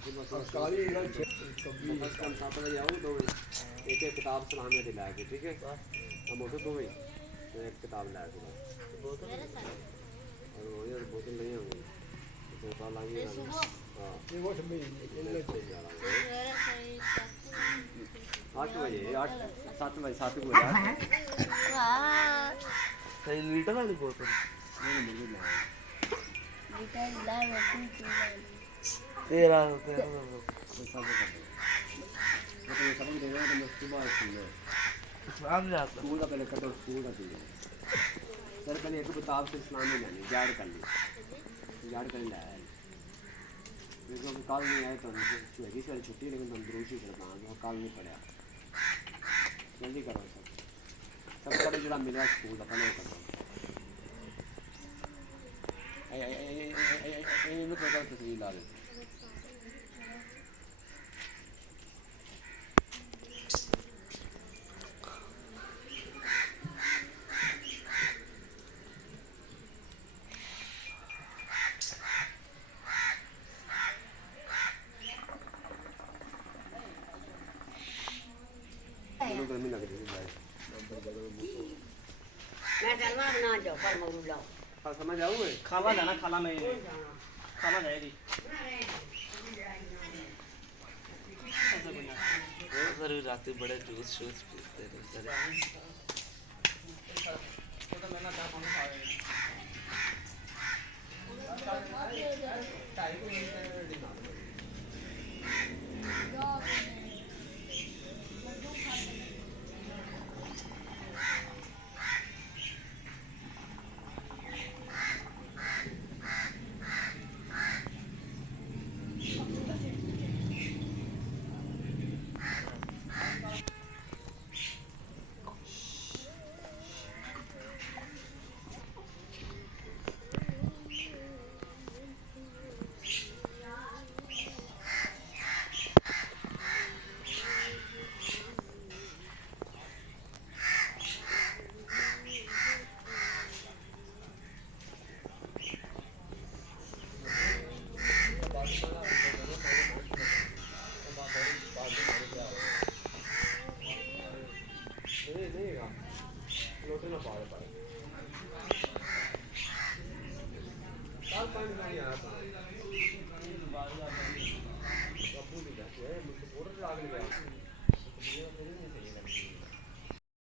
ਕਾਲੀ ਇਹਨਾਂ ਕਬੀ ਬਸ ਕੰਮ 7 ਵਜੇ ਆਓ ਦੋਵੇਂ ਇੱਕ ਇੱਕ ਕਿਤਾਬ ਸਲਾਮੀਆਂ ਦੀ ਲੈ ਕੇ ਠੀਕ ਹੈ ਆ ਮੋਟੋ ਦੋਵੇਂ ਤੇ ਇੱਕ ਕਿਤਾਬ ਲੈ ਕੇ ਬੋਤਲ और यार बोतल नहीं होगी तो कल आएंगे हां ये वो सब इनमें से जाना 8 बजे 8 7 बजे 7 बजे वाह सही लीटर वाली बोतल नहीं ना लीटर ला तेरा सब कर तो सब देना तो मैं सुबह सुन आप जाता स्कूल का पहले कटो स्कूल का चाहिए सर पहले एक किताब से इस्लाम में लेनी याद कर ली याद कर लाया क्योंकि कल नहीं आए तो छुट्टी वाली छुट्टी लेकिन तंदुरुस्ती करना वो कल नहीं पढ़ा जल्दी करो सब कल जो मिला स्कूल का पहले करो तस्वीर ला दे गर्मी लग रही है मैं डरवा बना जाओ पर मगरू लाओ हाँ समझ आओगे खावा जाना खाला में खाला जाएगी सर रात बड़े जूस शूस पीते हैं तो मैंने चाह पानी खा टाइम